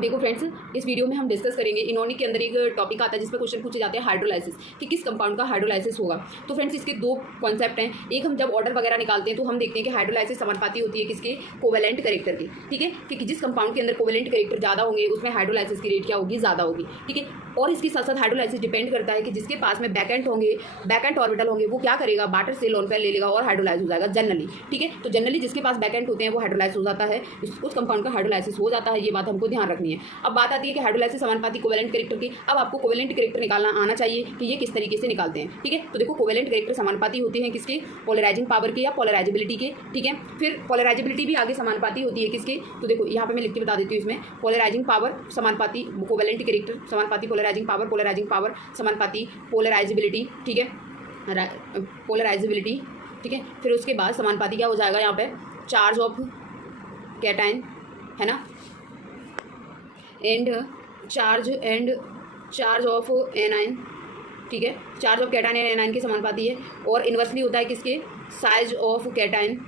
अब देखो फ्रेंड्स, इस वीडियो में हम डिस्कस करेंगे इनऑर्गेनिक के अंदर एक टॉपिक आता है जिसमें क्वेश्चन पूछे जाते हैं हाइड्रोलाइसिस, कि किस कंपाउंड का हाइड्रोलाइसिस होगा। तो फ्रेंड्स इसके दो कॉन्सेप्ट हैं। एक, हम जब ऑर्डर वगैरह निकालते हैं तो हम देखते हैं कि हाइड्रोलाइसिस समानुपाती होती है किसके, कोवेलेंट कैरेक्टर की। ठीक है, कि जिस कंपाउंड के अंदर कोवेलेंट कैरेक्टर ज़्यादा होंगे उसमें हाइड्रोलाइसिस की रेट क्या होगी, ज़्यादा होगी। ठीक है, और इसके साथ साथ हाइड्रोलाइसिस डिपेंड करता है कि जिसके पास में बैकेंट होंगे, बैकेंट ऑर्बिटल होंगे, वो क्या करेगा, वाटर से लोन पेयर ले लेगा और हाइड्रोलाइज हो जाएगा जनरली। ठीक है, तो जनरली जिसके पास बैकेंट होते हैं वो हाइड्रोलाइज हो जाता है, उस कंपाउंड का हाइड्रोलाइसिस हो जाता है। ये बात हमको ध्यान रखनी है। अब बात आती है कि हाइड्रोलाइसिस समानुपाती कोवेलेंट कैरेक्टर की। अब आपको कोवेलेंट कैरेक्टर निकालना आना चाहिए कि ये किस तरीके से निकालते हैं। ठीक है, तो देखो कोवेलेंट कैरेक्टर समानुपाती होते हैं किसके, पोलराइजिंग पावर के या पोलराइजेबिलिटी के। ठीक है, फिर पोलराइजेबिलिटी भी आगे समानुपाती होती है किसके, तो देखो यहाँ पे मैं लिख के बता देती हूँ। इसमें पोलराइजिंग पावर समानुपाती कोवेलेंट कैरेक्टर, समानुपाती पोलराइजिंग पावर समानुपाती पोलराइजेबिलिटी। ठीक है, पोलराइजेबिलिटी। ठीक है, फिर उसके बाद समानुपाती क्या हो जाएगा यहाँ पे, चार्ज ऑफ कैटाइन है ना, एंड चार्ज ऑफ एनाइन। ठीक है, charge of cation and A9 के समानुपाती है। और इन्वर्सली होता है किसके, साइज ऑफ कैटाइन।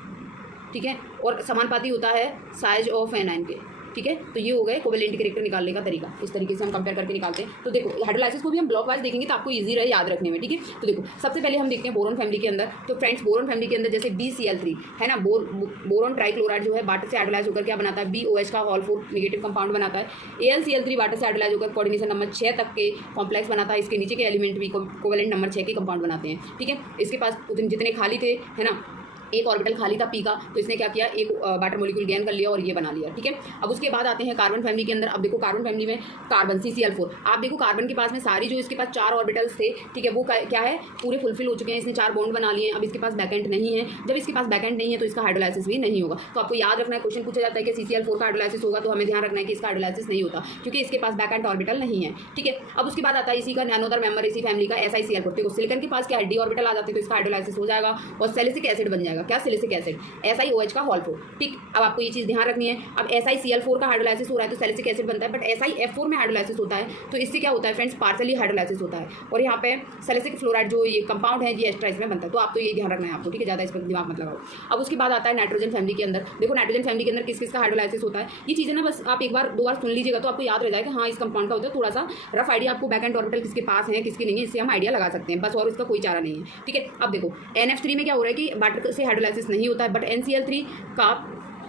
ठीक है, और समानुपाती होता है साइज ऑफ एनाइन के। ठीक है, तो ये हो गए कोवेलेंट कैरेक्टर निकालने का तरीका। इस तरीके से हम कंपेयर करके निकालते हैं। तो देखो हाइड्रोलाइसिस को भी हम ब्लॉक वाइज देखेंगे तो आपको इजी रहे याद रखने में। ठीक है, तो देखो सबसे पहले हम देखते हैं बोरॉन फैमिली के अंदर। तो फ्रेंड्स बोरॉन फैमिली के अंदर जैसे BCl3 है ना, बोरॉन ट्राइक्लोराइड जो है वाटर से हाइड्रोलाइज होकर क्या बनाता है, BOH का हॉल 4 नेगेटिव कंपाउंड बनाता है। AlCl3 वाटर से हाइड्रोलाइज होकर कोऑर्डिनेशन नंबर 6 तक के कॉम्प्लेक्स बनाता है। इसके नीचे के एलिमेंट भी कोवेलेंट नंबर 6 के कंपाउंड बनाते हैं। ठीक है, इसके पास जितने खाली थे है ना, एक ऑर्बिटल खाली था P का, तो इसने क्या किया, एक वाटर मॉलिक्यूल गेन कर लिया और ये बना लिया। ठीक है, अब उसके बाद आते हैं कार्बन फैमिली के अंदर। अब देखो कार्बन फैमिली में कार्बन CCl4, आप देखो कार्बन के पास में सारी जो इसके पास 4 ऑर्बिटल्स थे, ठीक है, वो क्या है, पूरे फुलफिल हो चुके हैं। इसने 4 बॉन्ड बना लिए हैं। अब इसके पास बैकेंट नहीं है। जब इसके पास बैकेंट नहीं है तो इसका हाइड्रोलाइसिस भी नहीं होगा। तो आपको याद रखना है, क्वेश्चन पूछा जाता है कि CCl4 का हाइड्रोलाइसिस होगा, तो हमें ध्यान रखना है कि इसका हाइड्रोलाइसिस नहीं होता क्योंकि इसके पास बैकेंट ऑर्बिटल नहीं है। ठीक है, अब उसके बाद आता है इसी का अनदर मेंबर इसी फैमिली का SiCl4। देखो सिलिकॉन के पास क्या है, D ऑर्बिटल आ जाते हैं तो इसका हाइड्रोलाइसिस हो जाएगा और सैलिसिक एसिड बन जाएगा। क्या, सैलिसिक एसिड, SiOH का हॉल 4। ठीक, अब आपको ये चीज़ ध्यान रखनी है। अब SiCl4 का हाइड्रोलाइसिस हो रहा है तो सैलिसिक एसिड बनता है, बट SiF4 में हाइड्रोलाइसिस होता है तो इससे क्या होता है फ्रेंड्स, पार्सली हाइड्रोलाइसिस होता है। और यहाँ पे सैलिसिक फ्लोराइड जो ये कंपाउंड है ये एस्टर में बनता है। तो आपको ये ध्यान रखना है आपको। ठीक है, ज़्यादा इस पर दिमाग मत लगाओ। अब उसके बाद आता है नाइट्रोजन फैमिली के अंदर। देखो नाइट्रोजन फैमिली के अंदर किस किस का हाइड्रोलाइसिस होता है, ये चीज़ें ना बस आप एक बार 2 बार सुन लीजिएगा तो आपको याद रह जाएगा हाँ इस कंपाउंड का होता है। थोड़ा सा रफ आइडिया आपको बैकेंट ऑर्बिटल किसके पास है किसके नहीं है, इससे हम आइडिया लगा सकते हैं बस, और इसका कोई चारा नहीं है। ठीक है, अब देखो NF3 में क्या हो रहा है कि वाटर से हाइड्रोलाइसिस नहीं होता है, बट NCl3 का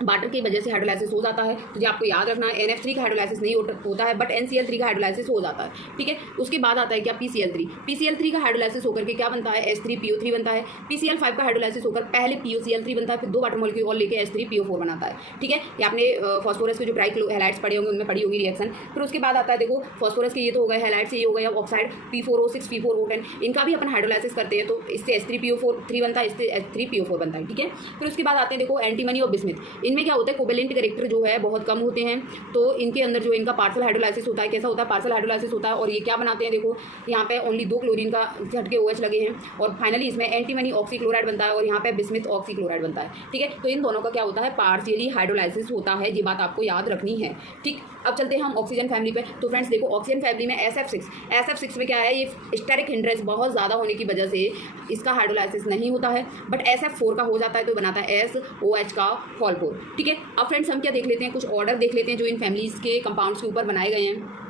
वाटर की वजह से हाइड्रोलाइसिस हो जाता है। तो ये आपको याद रखना है, NF3 का हाइड्रोलाइसिस नहीं होता है बट NCl3 का हाइड्रोलाइसिस हो जाता है। ठीक है, उसके बाद आता है क्या, PCl3 का हाइड्रोलाइसिस होकर के क्या बनता है, H3PO3 बनता है। PCl5 का हाइड्रोलाइसिस होकर पहले POCl3 बनता है, फिर 2 वाटर मॉलिक्यूल और लेके H3PO4 बनाता है। ठीक है, ये आपने फॉस्फोरस के जो ब्राइट हैलाइड्स पढ़े होंगे उनमें पढ़ी होगी रिएक्शन। फिर उसके बाद आता है देखो फॉस्फोरस के ये तो हो गए हैलाइड से, ये हो गया ऑक्साइड P4O6 P4O10, इनका भी अपन हाइड्रोलाइसिस करते हैं तो इससे H3PO3 बनता है, इससे H3PO4 बनता है। ठीक है, फिर उसके बाद आते हैं देखो एंटीमनी और बिस्मिथ। इनमें क्या होता है, कोवेलेंट कैरेक्टर जो है बहुत कम होते हैं तो इनके अंदर जो इनका पार्सल हाइड्रोलाइसिस होता है, कैसा होता है, पार्सल हाइड्रोलाइसिस होता है। और ये क्या बनाते हैं, देखो यहाँ पे ओनली 2 क्लोरीन का झटके OH लगे हैं और फाइनली इसमें एंटीमनी ऑक्सीक्लोराइड बनता है और यहाँ पे बिस्मिथ ऑक्सीक्लोराइड बनता है। ठीक है, तो इन दोनों का क्या होता है, पार्शियली हाइड्रोलाइसिस होता है। ये बात आपको याद रखनी है। ठीक, अब चलते हैं हम ऑक्सीजन फैमिली पे। तो फ्रेंड्स देखो ऑक्सीजन फैमिली में SF6 में क्या है, ये स्टेरिक हिंड्रेंस बहुत ज़्यादा होने की वजह से इसका हाइड्रोलाइसिस नहीं होता है, बट SF4 का हो जाता है तो बनाता है SOH का हॉल 4। ठीक है, अब फ्रेंड्स हम क्या देख लेते हैं, कुछ ऑर्डर देख लेते हैं जो इन फैमिलीज़ के कंपाउंड्स के ऊपर बनाए गए हैं।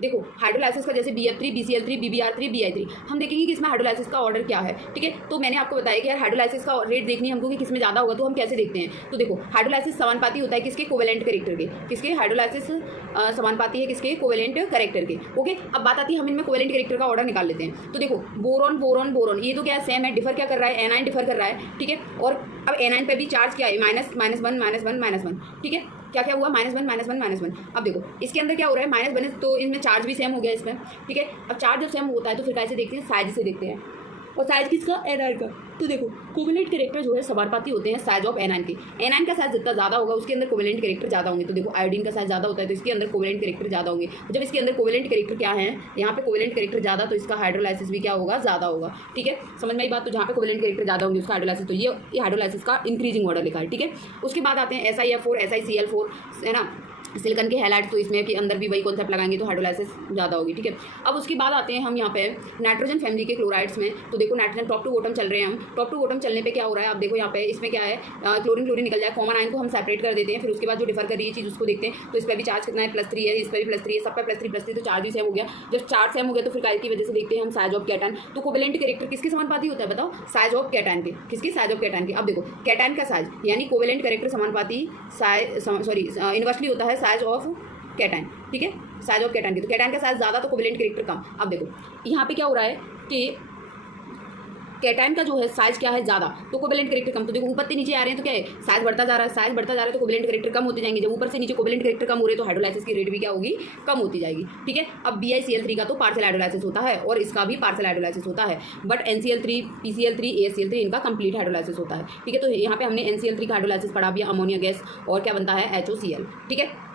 देखो हाइड्रोलाइसिस का जैसे BF3 BCl3 BBr3 BI3, हम देखेंगे कि इसमें हाइड्रोलाइसिस का ऑर्डर क्या है। ठीक है, तो मैंने आपको बताया कि यार हाइड्रोलाइसिस का रेट देखनी है हमको कि किसमें ज़्यादा होगा, तो हम कैसे देखते हैं। तो देखो हाइड्रोलाइसिस समानुपाती होता है किसके, कोवेलेंट कैरेक्टर के। किसके हाइड्रोलाइसिस समानुपाती है किसके, कोवेलेंट कैरेक्टर के। ओके, अब बात आती है हम इनमें कोवेलेंट कैरेक्टर का ऑर्डर निकाल लेते हैं। तो देखो बोरॉन बोरॉन बोरॉन ये तो क्या है, सेम है, डिफर क्या कर रहा है, एनाइन डिफर कर रहा है। ठीक है, और अब एनाइन पे भी चार्ज क्या है, -1 ठीक है, क्या क्या हुआ, -1 अब देखो इसके अंदर क्या हो रहा है, -1 तो इनमें चार्ज भी सेम हो गया इसमें। ठीक है, अब चार्ज जब सेम होता है तो फिर कैसे देखते हैं, साइज से देखते हैं। और साइज किसका, एनाइन का। तो देखो कोवेलेंट कैरेक्टर जो है समानुपाती होते हैं साइज ऑफ एनाइन के। एनाइन का साइज जितना ज़्यादा होगा उसके अंदर कोवेलेंट कैरेक्टर ज़्यादा होंगे। तो देखो आयोडीन का साइज ज़्यादा होता है तो इसके अंदर कोवेलेंट कैरेक्टर ज़्यादा होंगे। जब इसके अंदर कोवेलेंट कैरेक्टर क्या है, यहाँ पे कोवेलेंट कैरेक्टर ज़्यादा तो इसका हाइड्रोलाइसिस भी क्या होगा, ज़्यादा होगा। ठीक है, समझ में आई बात। तो जहाँ पे कोवेलेंट कैरेक्टर ज़्यादा होंगे उसका हाइड्रोलाइसिस, तो ये हाइड्रोलाइसिस का इंक्रीजिंग ऑर्डर लिखा है। ठीक है, उसके बाद आते हैं SiF4 SiCl4 है ना, सिलिकॉन के हैलाइड, तो इसमें के अंदर भी वही कॉन्सेप्ट लगाएंगे तो हाइड्रोलाइसिस ज़्यादा होगी, ठीक है। अब उसके बाद आते हैं हम यहाँ पे नाइट्रोजन फैमिली के क्लोराइड्स में। तो देखो नाइट्रोजन टॉप टू बॉटम चल रहे हैं हम। टॉप टू बॉटम चलने पे क्या हो रहा है, आप देखो यहाँ पे इसमें क्या है, क्लोरीन क्लोरीन निकल जाए, कॉमन आयन को हम सेपरेट कर देते हैं। फिर उसके बाद जो डिफर कर रही है चीज़ उसको देखते हैं। तो इस पर भी चार्ज कितना है, +3 है, इस पर भी +3 है, सब पे +3 तो चार्ज भी सेम हो गया। जब चार्ज सेम हो गया तो फिर काय की वजह से देखते हैं हम साइज ऑफ कैटायन। तो कोवेलेंट कैरेक्टर किसके समानुपाती होता है बताओ, साइज ऑफ कैटायन के। किसकी, साइज ऑफ कैटायन के। अब देखो कैटायन का साइज यानी कोवेलेंट कैरेक्टर समानुपाती इनवर्सली होता है साइज ऑफ कैटायन, ठीक है, साइज ऑफ कैटायन की। तो कैटायन का साइज ज़्यादा तो कोवेलेंट कैरेक्टर कम। अब देखो यहाँ पे क्या हो रहा है कि कैटायन का जो है साइज क्या है ज़्यादा, तो कोवेलेंट कैरेक्टर कम। तो देखो ऊपर से नीचे आ रहे हैं तो क्या है, साइज बढ़ता जा रहा है, साइज बढ़ता जा रहा है तो कोवेलेंट कैरेक्टर कम होते जाएंगे। जब ऊपर से नीचे कोवेलेंट कैरेक्टर कम हो रहे तो हाइड्रोलाइसिस की रेट भी क्या होगी, कम होती जाएगी, ठीक है। अब BiCl3 का तो पार्शियल हाइड्रोलाइसिस होता है और इसका भी पार्शियल हाइड्रोलाइसिस होता है, बट NCl3, PCl3, ASCl3 इनका कंप्लीट हाइड्रोलाइसिस होता है, ठीक है। तो यहाँ पे हमने NCl3 का हाइड्रोलाइसिस पढ़ा भी, अमोनिया गैस, और क्या बनता है HOCl, ठीक है।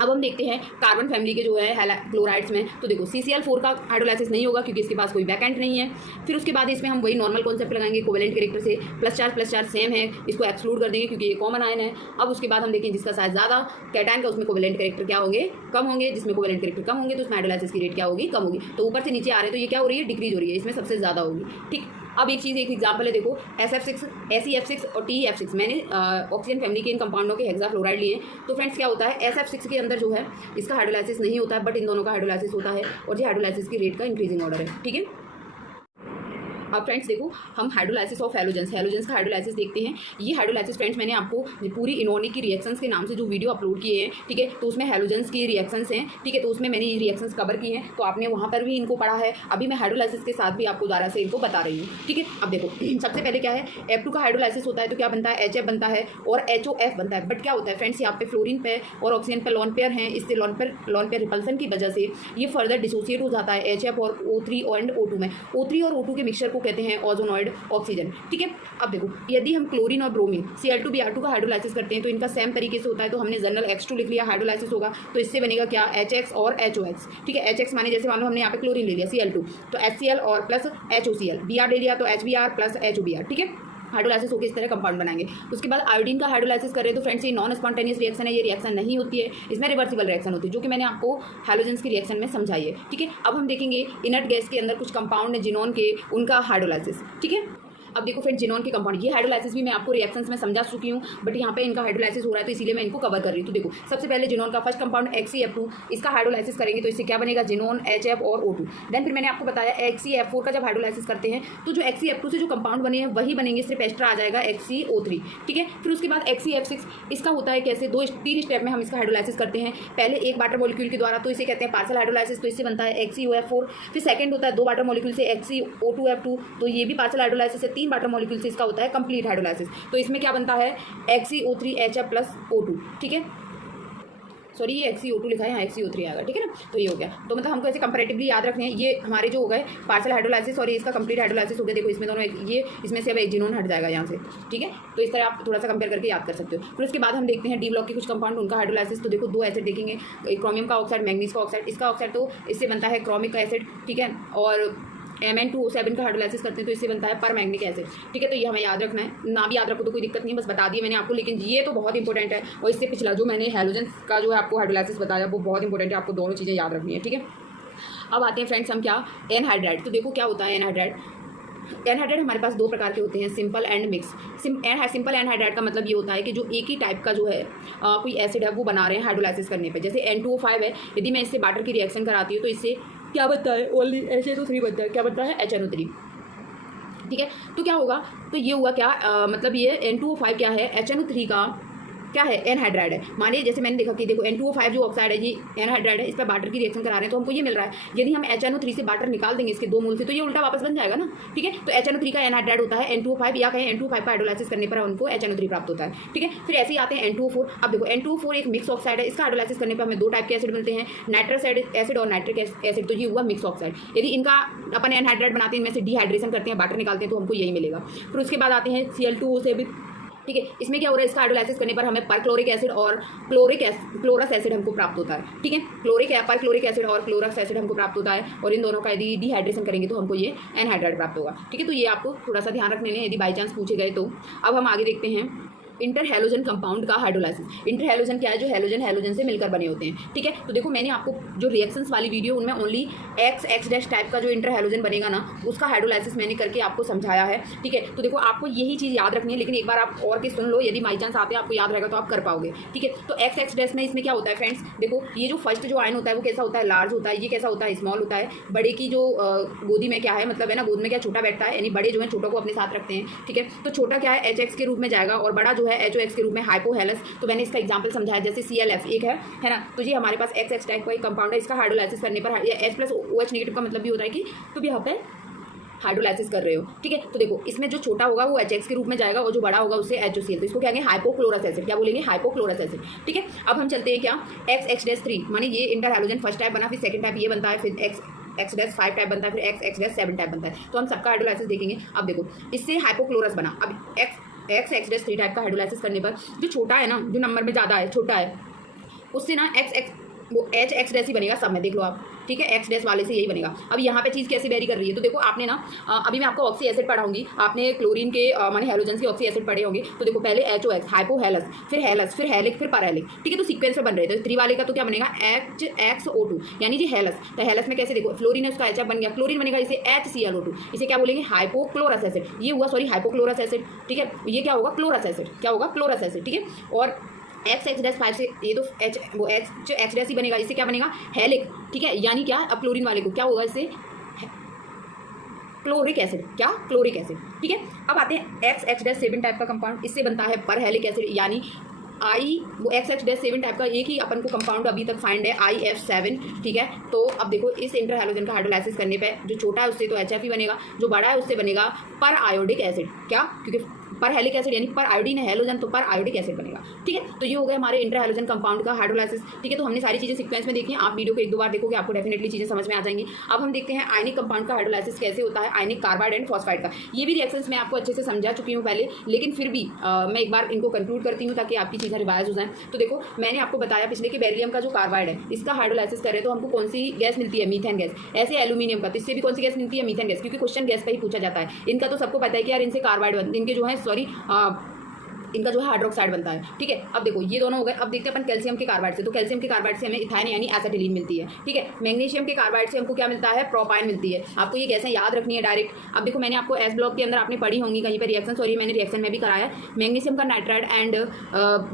अब हम देखते हैं कार्बन फैमिली के जो है क्लोराइड्स में। तो देखो CCl4 का हाइड्रोलाइसिस नहीं होगा क्योंकि इसके पास कोई वैकेंट नहीं है। फिर उसके बाद इसमें हम वही नॉर्मल कॉन्सेप्ट लगाएंगे, कोवेलेंट कैरेक्टर से प्लस चार्ज सेम है, इसको एक्सक्लूड कर देंगे क्योंकि ये कॉमन आयन है। अब उसके बाद हम देखें जिसका साइज ज़्यादा कैटायन का, उसमें कोवेलेंट कैरेक्टर क्या होंगे, कम होंगे। जिसमें कोवेलेंट कैरेक्टर कम होंगे तो उसमें हाइड्रोलाइसिस की रेट क्या होगी, कम होगी। तो ऊपर से नीचे आ रहे हैं तो ये क्या हो रही है, डिक्रीज हो रही है, इसमें सबसे ज़्यादा होगी, ठीक। अब एक चीज़, एक एग्जाम्पल है, देखो SF6, SeF6 और TeF6, मैंने ऑक्सीजन फैमिली के इन कंपाउंडों के हेक्साफ्लोराइड लिए। तो फ्रेंड्स क्या होता है, SF6 के अंदर जो है इसका हाइड्रोलाइसिस नहीं होता है, बट इन दोनों का हाइड्रोलाइसिस होता है और ये हाइड्रोलाइसिस की रेट का इंक्रीजिंग ऑर्डर है, ठीक है। अब फ्रेंड्स देखो हम हाइड्रोलाइसिस ऑफ हैलोजेंस का हाइड्रोलाइसिस देखते हैं। ये हाइड्रोलाइसिस फ्रेंड्स मैंने आपको पूरी इनऑर्गेनिक की रिएक्शंस के नाम से जो वीडियो अपलोड किए हैं, ठीक है, तो उसमें हैलोजेंस की रिएक्शंस हैं, ठीक है, तो उसमें मैंने ये रिएक्शंस कवर की हैं, तो आपने वहाँ पर भी इनको पढ़ा है। अभी मैं हाइड्रोलाइसिस के साथ भी आपको दोबारा से इनको बता रही हूँ, ठीक है। अब देखो सबसे पहले क्या है, F2 का हाइड्रोलाइसिस होता है तो क्या बनता है, HF बनता है और HOF बनता है। बट क्या होता है फ्रेंड्स, यहाँ पे फ्लोरीन पे और ऑक्सीजन पे लोन पेयर हैं, इससे लोन पेयर रिपल्सन की वजह से ये फर्दर डिसोसिएट हो जाता है HF और O3 एंड O2 में। O3 और O2 के मिक्सचर को कहते हैं ओजोनॉइड ऑक्सीजन, ठीक है। अब देखो यदि हम क्लोरीन और ब्रोमीन Cl2Br2 का हाइड्रोलाइसिस करते हैं तो इनका सेम तरीके से होता है। तो हमने जनरल X2 लिख लिया, हाइड्रोलाइसिस होगा तो इससे बनेगा क्या, HX और HOX, ठीक है। HX माने जैसे मान लो हमने यहाँ पे क्लोरीन ले लिया Cl2 तो HCl और प्लस HOCl, Br ले लिया तो HBr प्लस HOBr, ठीक है। हाइड्रोलाइसिस होकर इस तरह कंपाउंड बनाएंगे। उसके बाद आयोडीन का हाइड्रोलाइसिस करें तो फ्रेंड्स ये नॉन स्पॉन्टेनियस रिएक्शन है, ये रिएक्शन नहीं होती है, इसमें रिवर्सिबल रिएक्शन होती है, जो कि मैंने आपको हैलोजेंस की रिएक्शन में समझाई है, ठीक है। अब हम देखेंगे इनर्ट गैस के अंदर कुछ कंपाउंड है जिनोन के, उनका हाइड्रोलाइसिस, ठीक है। अब देखो फ्रेंड जिनोन के कंपाउंड, ये हाइड्रोलाइसिस भी मैं आपको रिएक्शंस में समझा चुकी हूँ, बट यहाँ पे इनका हाइड्रोलाइसिस हो रहा है तो इसीलिए मैं इनको कवर कर रही हूँ। तो देखो सबसे पहले जिनोन का फर्स्ट कंपाउंड XeF2, इसका हाइड्रोलाइसिस करेंगे तो इससे क्या बनेगा, जिनोन, HF और O2। देन फिर मैंने आपको बताया XeF4 का जब हाइड्रोलाइसिस करते हैं तो जो XeF2 से जो कंपाउंड बने हैं वही बनेंगे, सिर्फ एक्स्ट्रा आ जाएगा XeO3, ठीक है। फिर उसके बाद XeF6, इसका होता है कैसे, 3 स्टेप में हम इसका हाइड्रोलाइसिस करते हैं। पहले एक वाटर मॉलिक्यूल के द्वारा, तो इसे कहते हैं पार्शियल हाइड्रोलाइसिस, तो इससे बनता है XeOF4। फिर सेकंड होता है 2 वाटर मॉलिक्यूल से XeO2F2, तो ये भी पार्शियल हाइड्रोलाइसिस है। 3 वाटर मॉलिक्यूल से इसका होता है कंप्लीट हाइड्रोलाइसिस, तो इसमें क्या बनता है XeO3HF प्लस O2, ठीक है। सॉरी ये XeO2 लिखा है, यहाँ XeO3 आएगा, ठीक है ना। तो ये हो गया, तो मतलब हमको ऐसे कंपैरेटिवली याद रखने हैं। ये हमारे जो हो गए पार्शियल हाइड्रोलाइसिस और इसका कंप्लीट हाइड्रोलाइसिस हो गया। देखो इसमें दोनों ये इसमें से अब एक जिनोन हट जाएगा यहाँ से, ठीक है। तो इस तरह आप थोड़ा सा कंपेयर करके याद कर सकते हो। फिर उसके बाद हम देखते हैं डी ब्लॉक के कुछ कंपाउंड, उनका हाइड्रोलाइसिस। तो देखो 2 एसिड देखेंगे, क्रोमियम का ऑक्साइड, मैंगनीज का ऑक्साइड। इसका ऑक्साइड तो इससे बनता है क्रोमिक एसिड, ठीक है, और Mn2O7 का हाइड्रोलाइसिस करते हैं तो इससे बनता है परमैंगनिक एसिड, ठीक है। तो ये हमें याद रखना है, ना भी याद रखो तो कोई दिक्कत नहीं, बस बता दिए मैंने आपको, लेकिन ये तो बहुत इंपॉर्टेंट है। और इससे पिछला जो मैंने हैलोजन का जो है आपको हाइड्रोलाइसिस बताया वो बहुत इंपॉर्टेंट है, आपको दोनों चीज़ें याद रखनी है, ठीक है। अब आते हैं फ्रेंड्स हम क्या, एनहाइड्राइड। तो देखो क्या होता है एनहाइड्राइड। एनहाइड्राइड हमारे पास 2 प्रकार के होते हैं, simple and mix. Simple anhydride का मतलब ये होता है कि जो एक ही टाइप का जो है कोई एसिड है वो बना रहे हैं हाइड्रोलाइसिस करने पे। जैसे N2O5 है, यदि मैं इससे वाटर की रिएक्शन कराती हूँ तो इससे क्या बनता है, ओनली HNO3 बनता है। क्या बनता है, HNO3, ठीक है। तो क्या होगा, तो ये हुआ क्या, मतलब ये N2O5 क्या है, HNO3 का क्या है, एनहाइड्राइड है। मानिए जैसे मैंने देखा कि देखो N2O5 जो ऑक्साइड है ये एनहाइड्राइड है, इस पर वाटर की रिएक्शन करा रहे हैं तो हमको ये मिल रहा है। यदि हम HNO3 से वाटर निकाल देंगे इसके 2 मोल से तो ये उल्टा वापस बन जाएगा ना, ठीक है। तो HNO3 का एनहाइड्राइड होता है N2O5, या कहें N2O5 का हाइड्रोलाइसिस करने पर हमको HNO3 प्राप्त होता है, ठीक है। फिर ऐसे ही आते हैं N2O4। अब देखो N2O4 एक मिक्स ऑक्साइड है, इसका हाइड्रोलाइसिस करने पर हमें 2 टाइप के एसिड मिलते हैं, नाइट्रस एसिड और नाइट्रिक एसिड। तो ये हुआ मिक्स ऑक्साइड। यदि इनका अपन एनहाइड्राइड बनाते हैं, इनमें से डिहाइड्रेशन करते हैं, वाटर निकालते हैं तो हमको यही मिलेगा। फिर उसके बाद आते हैं Cl2O से भी, ठीक है। इसमें क्या हो रहा है, इसका हाइड्रोलाइसिस करने पर हमें परक्लोरिक एसिड और क्लोरस एसिड हमको प्राप्त होता है, ठीक है। परक्लोरिक एसिड और क्लोरस एसिड हमको प्राप्त होता है, और इन दोनों का यदि डिहाइड्रेशन करेंगे तो हमको ये एनहाइड्राइड प्राप्त होगा, ठीक है। तो ये आपको थोड़ा सा ध्यान रखने में, यदि बाई चांस पूछे गए तो। अब हम आगे देखते हैं इंटर हैलोजन कंपाउंड का हाइड्रोलाइसिस। इंटर हैलोजन क्या है? जो हैलोजन हैलोजन से मिलकर बने होते हैं, ठीक है। तो देखो मैंने आपको जो रिएक्शंस वाली वीडियो उनमें ओनली एक्स डैश टाइप का जो इंटर हैलोजन बनेगा ना, उसका हाइड्रोलाइसिस मैंने करके आपको समझाया है, ठीक है। तो देखो आपको यही चीज़ याद रखनी है, लेकिन एक बार आप और के सुन लो, यदि बाई चांस आते हैं आपको याद रहेगा तो आप कर पाओगे, ठीक है। तो एक्स डैश में इसमें क्या होता है फ्रेंड्स, देखो ये जो फर्स्ट जो आयन होता है वो कैसा होता है? लार्ज होता है। ये कैसा होता है? स्मॉल होता है। बड़े की जो गोदी में क्या है, मतलब है ना, गोद में क्या छोटा बैठता है, यानी बड़े जो है छोटों को अपने साथ रखते हैं, ठीक है। तो छोटा क्या है? HX के रूप में जाएगा और बड़ा जो है HOX के रूप में हाइपोहेलस। तो मैंने इसका एग्जांपल समझाया, जैसे ClF एक है ना, तो ये हमारे पास XX टाइप का एक कंपाउंड है। इसका हाइड्रोलाइसिस करने पर H+OH नेगेटिव का मतलब भी होता है कि तो भी यहाँ पे हाइड्रोलाइसिस कर रहे हो, ठीक है। तो देखो इसमें जो छोटा होगा वो HX के रूप में जाएगा और जो बड़ा होगा उससे HOCl, तो इसको क्या कहेंगे? Hypochlorous acid. क्या बोलेंगे? हाइपोक्लोरस एसिड, ठीक है। अब हम चलते हैं क्या, XX-3 माने ये इंटर हैलोजन फर्स्ट टाइप बना, फिर सेकंड टाइप ये बनता है, फिर X-5 टाइप बनता है, फिर X-7 टाइप बनता है। तो हम सबका हाइड्रोलाइसिस देखेंगे। अब देखो इससे हाइपोक्लोरस बना। अब X-3 टाइप का हाइड्रोलाइसिस करने पर जो छोटा है ना, जो नंबर में ज़्यादा है, छोटा है, उससे ना वो HX डैश ही बनेगा सब में, देख लो आप, ठीक है। एक्स डैश वाले से यही बनेगा। अब यहाँ पे चीज़ कैसे वेरी कर रही है, तो देखो आपने ना अभी मैं आपको ऑक्सी एसिड पढ़ाऊंगी, आपने क्लोरीन के माने हैलोजन के ऑक्सी एसिड पढ़े होंगे। तो देखो पहले HOX हाइपोहेलस, फिर हेलस, फिर हेलिक, फिर पैराहेलिक, ठीक है। तो सीक्वेंस में बन रहे थे। 3 वाले का तो क्या बनेगा? HXO2 यानी जी हेलस। तो हेलस में कैसे देखो फ्लोरीन है, उसका HF बन गया, क्लोरीन बनेगा, इसे HClO2, इसे क्या बोलेंगे? Hypochlorous acid. ये हुआ सॉरी हाइपोक्लोरस एसिड, ठीक है। ये क्या होगा? Chlorous acid. क्या होगा? क्लोरस एसिड, ठीक है। और X-5 से ये तो H डैश ही बनेगा, इससे क्या बनेगा? हेलिक, ठीक है। यानी क्या? अब क्लोरीन वाले को क्या होगा? इससे क्लोरिक एसिड। क्या? क्लोरिक एसिड, ठीक है। अब आते हैं X-7 टाइप का कंपाउंड, इससे बनता है परहेलिक एसिड, यानी वो X-7 टाइप का एक ही अपन को कंपाउंड अभी तक फाइंड है, IF7, ठीक है। तो अब देखो इस इंटर हैलोजन का हाइड्रोलाइसिस करने पे जो छोटा है उससे तो HF ही बनेगा, जो बड़ा है उससे बनेगा पर आयोडिक एसिड। क्या? क्योंकि पर हेलिक एसिड यानी पर आयोडीन है हैलोजन, तो पर आयोडिक एसिड बनेगा, ठीक है। तो ये हो गया हमारे इंटर हैलोजन कंपाउंड का हाइड्रोलाइसिस, ठीक है। तो हमने सारी चीज़ें सीक्वेंस में देखी हैं, आप वीडियो को 1-2 बार देखोगे आपको डेफिनेटली चीज़ें समझ में आ जाएंगी। अब हम देखते हैं आयनिक कंपाउंड का हाइड्रोलाइसिस कैसे होता है, आयनिक कार्बाइड एंड फॉस्फाइड का। ये भी रिएक्शंस मैं आपको अच्छे से समझा चुकी हूँ पहले, लेकिन फिर भी मैं एक बार इनको कंक्लूड करती हूँ ताकि आपकी चीज़ें रिवाइज हो जाएँ। तो देखो मैंने आपको बताया पिछले कि बेरिलियम का जो कार्बाइड है, इसका हाइड्रोलाइसिस करें तो हमको कौन सी गैस मिलती है? Methane gas. ऐसे एल्यूमिनियम का, तो इससे भी कौन सी गैस मिलती है? मीथेन गैस, क्योंकि क्वेश्चन गैस पर ही पूछा जाता है। इनका तो सबको पता है कि यार इनसे कार्बाइड इनके जो है इनका जो है हाइड्रोक्साइड बनता है, ठीक है। अब देखो ये दोनों हो गए। अब देखते हैं अपन कैल्शियम के कार्बाइड से। तो कैल्शियम के कार्बाइड से हमें इथाइन यानी एसिटिलीन मिलती है, ठीक है। मैग्नीशियम के कार्बाइड से हमको क्या मिलता है? प्रोपाइन मिलती है। आपको ये गैसें याद रखनी है डायरेक्ट। अब देखो मैंने आपको एस ब्लॉक के अंदर आपने पढ़ी होंगी कहीं पर रिएक्शन, सॉरी मैंने रिएक्शन में भी कराया। मैग्नीशियम का नाइट्राइड एंड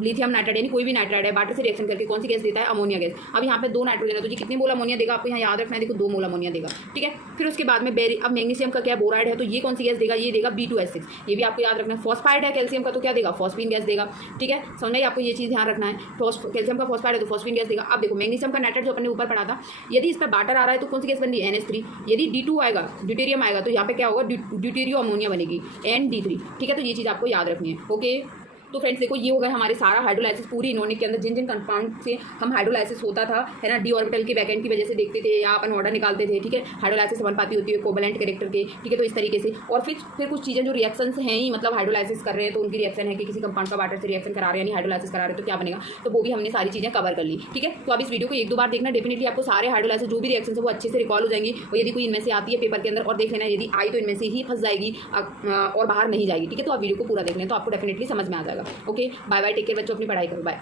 लिथियम नाइट्राइड यानी कोई भी नाइट्राइड है, वाटर से रिएक्शन करके कौन सी गैस देता है? Ammonia gas. अब यहाँ पे 2 नाइट्रोजन है, तो जी कितनी मोल अमोनिया देगा? आपको यहाँ याद रखना है, देखो 2 मोल अमोनिया देगा, ठीक है। फिर उसके बाद में अब मैग्नीशियम का क्या? बोराइड है, तो ये कौन सी गैस देगा? ये देगा B2S6। ये भी आपको याद रखना है। फॉस्फाइड है कैल्शियम का, तो क्या देगा? फॉस्फीन गैस देगा, ठीक है। समझ आपको ये चीज़ ध्यान रखना है। कैल्शियम का फॉस्फाइड है तो फॉस्फीन गैस देगा। अब देखो मैग्नीशियम का नाइट्राइड जो अपने ऊपर पड़ा था, यदि इस पर वाटर आ रहा है तो कौन सी गैस बन रही है? NH3। यदि D2 आएगा, ड्यूटेरियम आएगा, तो यहाँ पे क्या होगा? ड्यूटेरियो अमोनिया बनेगी, ND3, ठीक है। तो ये चीज़ आपको याद रखनी है, ओके। तो फ्रेंड्स देखो ये हो गया हमारे सारा हाइड्रोलाइसिस पूरी इनऑर्गेनिक के अंदर जिन जिन कंपाउंड से हम हाइड्रोलाइसिस होता था, है ना, डी ऑर्बिटल के वैकेंट की वजह से देखते थे या अपन ऑर्डर निकालते थे, ठीक है। हाइड्रोलाइसिस समानुपाती होती है कोवैलेंट कैरेक्टर के, ठीक है। तो इस तरीके से और फिर कुछ चीज़ें जो रिएक्शंस हैं ही, मतलब हाइड्रोलाइसिस कर रहे हैं तो उनकी रिएक्शन है कि किसी कंपाउंड का वाटर से रिएक्शन करा रहे हैं, यानी हाइड्रोलाइसिस करा रहे हैं, तो क्या बनेगा? तो वो भी हमने सारी चीज़ें कवर कर ली, ठीक है। तो अब इस वीडियो को 1-2 बार देखना, डेफिनेटली आपको सारे हाइड्रोलाइसिस जो भी रिएक्शन है वो अच्छे से रिकॉल हो जाएंगी। और यदि कोई इनमें से आती है पेपर के अंदर और देख लेना, यदि आई तो इनमें से ही फंस जाएगी और बाहर नहीं जाएगी, ठीक है। तो आप वीडियो को पूरा देख लें तो आपको डेफिनेटली समझ में आ जाएगा, okay. Bye bye, take care बच्चों, अपनी पढ़ाई करो, बाय।